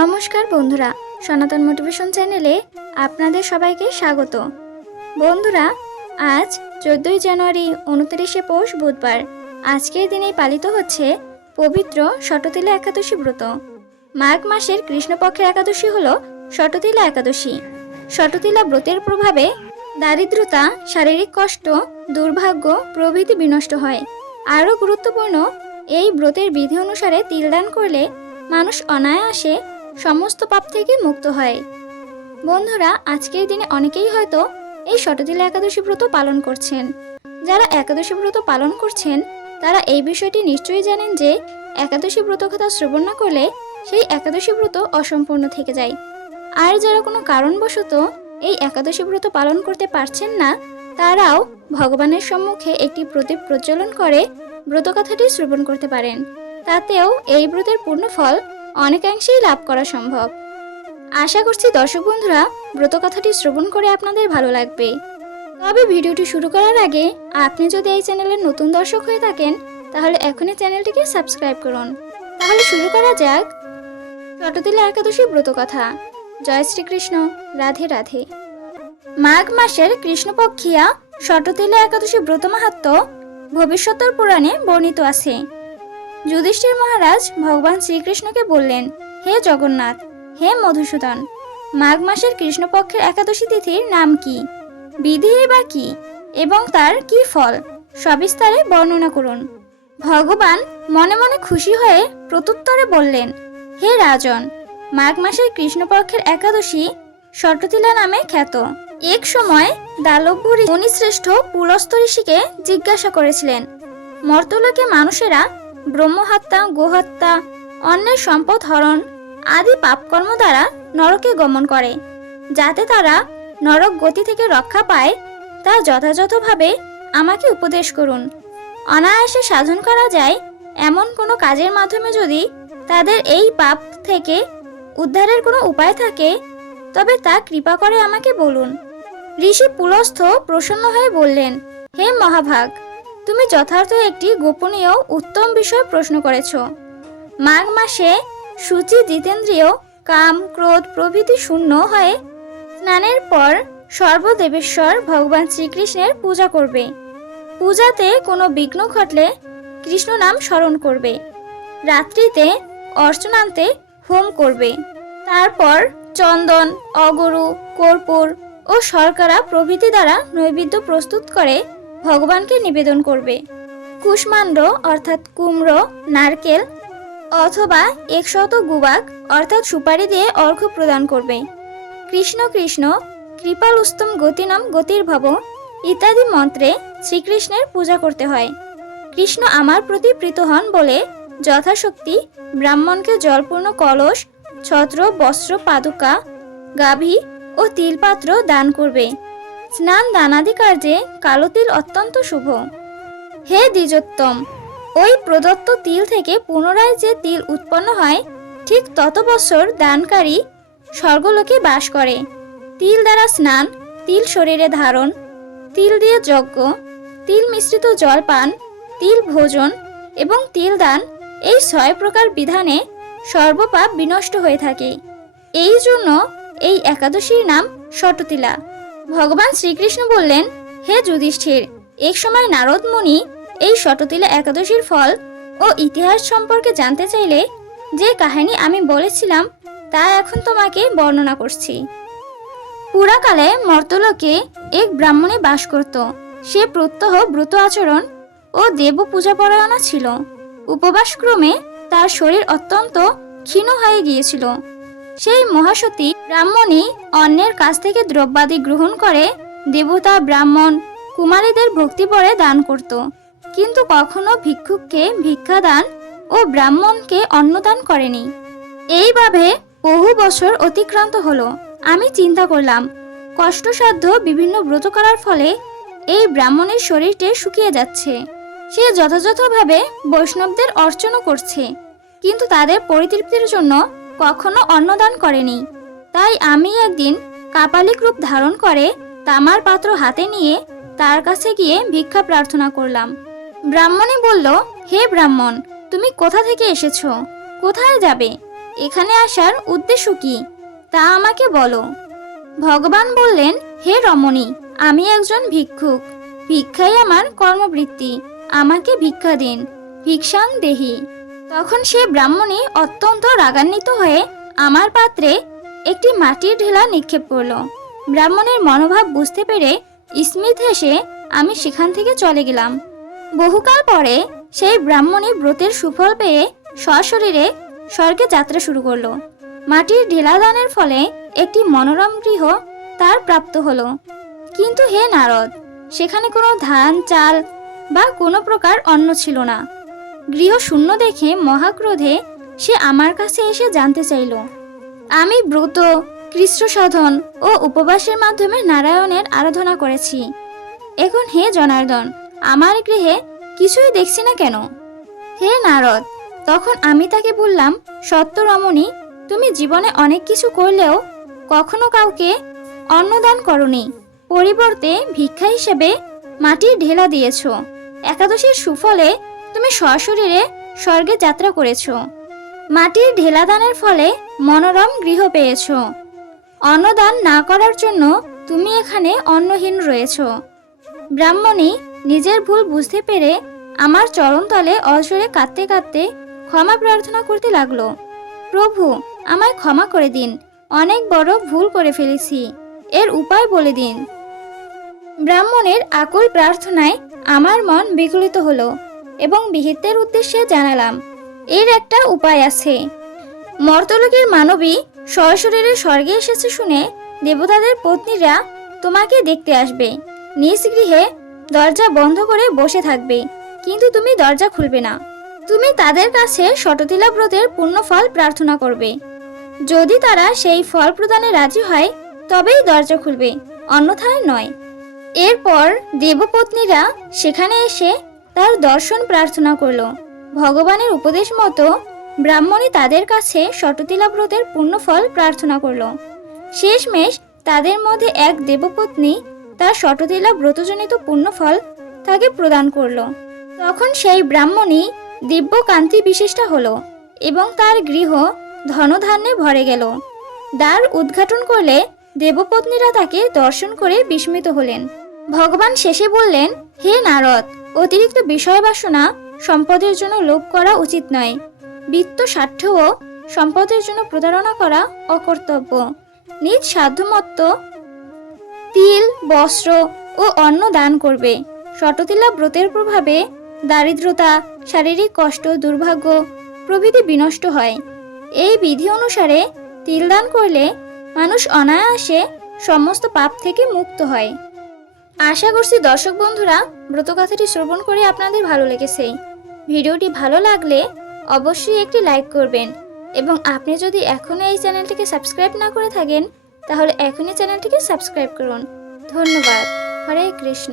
নমস্কার বন্ধুরা, সনাতন মোটিভেশন চ্যানেলে আপনাদের সবাইকে স্বাগত। বন্ধুরা, আজ 14ই জানুয়ারি 29শে পৌষ বুধবার। আজকের দিনেই পালিত হচ্ছে পবিত্র ষটতিলা একাদশী ব্রত। মাঘ মাসের কৃষ্ণপক্ষের একাদশী হল ষটতিলা একাদশী। ষটতিলা ব্রতের প্রভাবে দারিদ্রতা, শারীরিক কষ্ট, দুর্ভাগ্য প্রভৃতি বিনষ্ট হয়। আরও গুরুত্বপূর্ণ, এই ব্রতের বিধি অনুসারে তিলদান করলে মানুষ অনায়াসে সমস্ত পাপ থেকে মুক্ত হয়। বন্ধুরা, আজকের দিনে অনেকেই হয়তো এই ষটতিলা একাদশী ব্রত পালন করছেন। যারা একাদশী ব্রত পালন করছেন তারা এই বিষয়টি নিশ্চয়ই জানেন যে একাদশী ব্রত কথা শ্রবণ না করলে সেই একাদশী ব্রত অসম্পূর্ণ থেকে যায়। আর যারা কোনো কারণবশত এই একাদশী ব্রত পালন করতে পারছেন না, তারাও ভগবানের সম্মুখে একটি প্রদীপ প্রজ্বলন করে ব্রতকথাটি শ্রবণ করতে পারেন। তাতেও এই ব্রতের পূর্ণ ফল অনেকাংশেই লাভ করা সম্ভব। আশা করছি দর্শক বন্ধুরা ব্রতকথাটি শ্রবণ করে আপনাদের ভালো লাগবে। তবে ভিডিওটি শুরু করার আগে আপনি যদি এই চ্যানেলের নতুন দর্শক হয়ে থাকেন তাহলে এখনই চ্যানেলটিকে সাবস্ক্রাইব করুন। তাহলে শুরু করা যাক ষটতিলা একাদশী ব্রতকথা। জয় শ্রীকৃষ্ণ, রাধে রাধে। মাঘ মাসের কৃষ্ণপক্ষিয়া ষটতিলা একাদশী ব্রত মাহাত্ম্য ভবিষ্যতের পুরাণে বর্ণিত আছে। যুধিষ্ঠির মহারাজ ভগবান শ্রীকৃষ্ণকে বললেন, হে জগন্নাথ, হে মধুসূদন, মাঘ মাসের কৃষ্ণপক্ষের একাদশী তিথির নাম কি, বিধি বা কি এবং তার কি ফল সবিস্তারে বর্ণনা করুন। ভগবান মনে মনে খুশি হয়ে প্রত্যুত্তরে বললেন, হে রাজন, মাঘ মাসের কৃষ্ণপক্ষের একাদশী ষটতিলা নামে খ্যাত। এক সময় দালব্য মুনিশ্রেষ্ঠ পুলস্ত ঋষিকে জিজ্ঞাসা করেছিলেন, মর্তলোকে মানুষেরা ব্রহ্মহত্যা, গোহত্যা, অন্যের সম্পদ হরণ আদি পাপকর্ম দ্বারা নরকে গমন করে। যাতে তারা নরক গতি থেকে রক্ষা পায় তা যথাযথভাবে আমাকে উপদেশ করুন। অনায়াসে সাধন করা যায় এমন কোনো কাজের মাধ্যমে যদি তাদের এই পাপ থেকে উদ্ধারের কোনো উপায় থাকে তবে তা কৃপা করে আমাকে বলুন। ঋষি পুলস্থ প্রসন্ন হয়ে বললেন, হে মহাভাগ, তুমি যথার্থ একটি গোপনীয় উত্তম বিষয় প্রশ্ন করেছ। মাঘ মাসে শুচি জিতেন্দ্রিয়, কাম ক্রোধ প্রভৃতি শূন্য হয়ে স্নানের পর সর্বদেবেশ্বর ভগবান শ্রীকৃষ্ণের পূজা করবে। পূজাতে কোনো বিঘ্ন ঘটলে কৃষ্ণ নাম স্মরণ করবে। রাত্রিতে অর্চনান্তে হোম করবে। তারপর চন্দন, অগরু, কর্পূর ও শর্করা প্রভৃতি দ্বারা নৈবেদ্য প্রস্তুত করে ভগবানকে নিবেদন করবে। কুষ্মাণ্ড অর্থাৎ কুমড়ো, নারকেল অথবা 100 গুবাক অর্থাৎ সুপারি দিয়ে অর্ঘ্য প্রদান করবে। কৃষ্ণ কৃষ্ণ কৃপালুস্তম গতিনম গতির্ভব ইত্যাদি মন্ত্রে শ্রীকৃষ্ণের পূজা করতে হয়। কৃষ্ণ আমার প্রতি প্রীত হন বলে যথাশক্তি ব্রাহ্মণকে জলপূর্ণ কলস, ছত্র, বস্ত্র, পাদুকা, গাভী ও তিলপাত্র দান করবে। স্নান দানাদি কার্যে কালো তিল অত্যন্ত শুভ। হে দ্বিজোত্তম, ওই প্রদত্ত তিল থেকে পুনরায় যে তিল উৎপন্ন হয় ঠিক তত বছর দানকারী স্বর্গলোকে বাস করে। তিল দ্বারা স্নান, তিল শরীরে ধারণ, তিল দিয়ে যজ্ঞ, তিল মিশ্রিত জল পান, তিল ভোজন এবং তিল দান, এই 6 প্রকার বিধানে সর্বপাপ বিনষ্ট হয়ে থাকে। এই জন্য এই একাদশীর নাম ষটতিলা। ভগবান শ্রীকৃষ্ণ বললেন, হে যুধিষ্ঠির, এক সময় নারদ মুনি এই ষটতিলা একাদশীর ফল ও ইতিহাস সম্পর্কে জানতে চাইলে যে কাহিনী আমি বলেছিলাম তা এখন তোমাকে বর্ণনা করছি। পুরাকালে মর্তলোকে এক ব্রাহ্মণে বাস করত। সে প্রত্যহ ব্রত আচরণ ও দেব পূজা পরায়ণা ছিল। উপবাসক্রমে তার শরীর অত্যন্ত ক্ষীণ হয়ে গিয়েছিল। সেই মহাসতী ব্রাহ্মণী অন্যের কাছ থেকে দ্রব্যাদি গ্রহণ করে দেবতা, ব্রাহ্মণ, কুমারীদের ভক্তি পরে দান করত, কিন্তু কখনো ভিক্ষুককে ভিক্ষাদান ও ব্রাহ্মণকে অন্নদান করেনি। এইভাবে বহু বছর অতিক্রান্ত হলো। আমি চিন্তা করলাম, কষ্টসাধ্য বিভিন্ন ব্রত করার ফলে এই ব্রাহ্মণের শরীরটি শুকিয়ে যাচ্ছে। সে যথাযথভাবে বৈষ্ণবদের অর্চনা করছে, কিন্তু তাদের পরিতৃপ্তির জন্য কখনো অন্নদান করেনি। তাই আমি একদিন কাপালিক রূপ ধারণ করে তামার পাত্র হাতে নিয়ে তার কাছে গিয়ে ভিক্ষা প্রার্থনা করলাম। ব্রাহ্মণী বলল, হে ব্রাহ্মণ, তুমি কোথা থেকে এসেছো, কোথায় যাবে? এখানে আসার উদ্দেশ্য কি তা আমাকে বলো। ভগবান বললেন, হে রমণী, আমি একজন ভিক্ষুক। ভিক্ষাই আমার কর্মবৃত্তি। আমাকে ভিক্ষা দিন, ভিক্ষাং দেহি। তখন সে ব্রাহ্মণী অত্যন্ত রাগান্বিত হয়ে আমার পাত্রে একটি মাটির ঢেলা নিক্ষেপ করলো। ব্রাহ্মণের মনোভাব বুঝতে পেরে স্মিত হেসে আমি সেখান থেকে চলে গেলাম। বহুকাল পরে সেই ব্রাহ্মণী ব্রতের সুফল পেয়ে সশরীরে স্বর্গে যাত্রা শুরু করলো। মাটির ঢেলা দানের ফলে একটি মনোরম গৃহ তার প্রাপ্ত হলো। কিন্তু হে নারদ, সেখানে কোনো ধান চাল বা কোনো প্রকার অন্ন ছিল না। গৃহ শূন্য দেখে মহাক্রোধে সে আমার কাছে এসে জানতে চাইল আমি ব্রত, কৃষ্ণ সাধন ও উপবাসের মাধ্যমে নারায়ণের আরাধনা করেছি। এখন হে জনার্দন, আমার গৃহে কিছুই দেখছি না কেন? হে নারদ, তখন আমি তাকে বললাম, সত্য রমণী, তুমি জীবনে অনেক কিছু করলেও কখনো কাউকে অন্নদান করনি। পরিবর্তে ভিক্ষা হিসেবে মাটির ঢেলা দিয়েছ। একাদশীর সুফলে তুমি সশরীরে স্বর্গে যাত্রা করেছ। মাটির ঢেলা দানের ফলে মনোরম গৃহ পেয়েছ। অন্নদান না করার জন্য তুমি এখানে অন্নহীন রয়েছ। ব্রাহ্মণী নিজের ভুল বুঝতে পেরে আমার চরণতলে অঝরে কাঁদতে কাঁদতে ক্ষমা প্রার্থনা করতে লাগলো। প্রভু, আমায় ক্ষমা করে দিন, অনেক বড় ভুল করে ফেলেছি, এর উপায় বলে দিন। ব্রাহ্মণের আকুল প্রার্থনায় আমার মন বিগলিত হলো এবং বিহিতের উদ্দেশ্যে জানালাম, এর একটা উপায় আছে। মর্তলোকের মানবী সশরীরে স্বর্গে এসেছে শুনে দেবতাদের পত্নীরা তোমাকে দেখতে আসবে। নিজ গৃহে দরজা বন্ধ করে বসে থাকবে, কিন্তু তুমি দরজা খুলবে না। তুমি তাদের কাছে শততিলা ব্রতের পূর্ণ ফল প্রার্থনা করবে। যদি তারা সেই ফল প্রদানে রাজি হয় তবেই দরজা খুলবে, অন্যথায় নয়। এরপর দেবপত্নীরা সেখানে এসে তার দর্শন প্রার্থনা করল। ভগবানের উপদেশ মতো ব্রাহ্মণী তাদের কাছে শততিলা ব্রতের পূর্ণ ফল প্রার্থনা করল। শেষমেশ তাদের মধ্যে এক দেবপত্নী তার শততিলা ব্রতজনিত পূর্ণ ফল তাকে প্রদান করল। তখন সেই ব্রাহ্মণী দিব্য কান্তি বিশিষ্টা হলো এবং তার গৃহ ধনধান্যে ভরে গেল। দ্বার উদ্ঘাটন করলে দেবপত্নীরা তাকে দর্শন করে বিস্মিত হলেন। ভগবান শেষে বললেন, হে নারদ, অতিরিক্ত বিষয় বাসনা সম্পদের জন্য লোভ করা উচিত নয়। বিত্ত স্বার্থও সম্পদের জন্য প্রতারণা করা অকর্তব্য। নিজ সাধ্যমত তিল, বস্ত্র ও অন্ন দান করবে। শততিলা ব্রতের প্রভাবে দারিদ্রতা, শারীরিক কষ্ট, দুর্ভাগ্য প্রভৃতি বিনষ্ট হয়। এই বিধি অনুসারে তিল দান করলে মানুষ অনায়াসে সমস্ত পাপ থেকে মুক্ত হয়। আশা করছি দর্শক বন্ধুরা ব্রতকথাটি শ্রবণ করে আপনাদের ভালো লেগেছে। ভিডিওটি ভালো লাগলে অবশ্যই একটি লাইক করবেন এবং আপনি যদি এখনও এই চ্যানেলটিকে সাবস্ক্রাইব না করে থাকেন তাহলে এখনই চ্যানেলটিকে সাবস্ক্রাইব করুন। ধন্যবাদ। হরে কৃষ্ণ।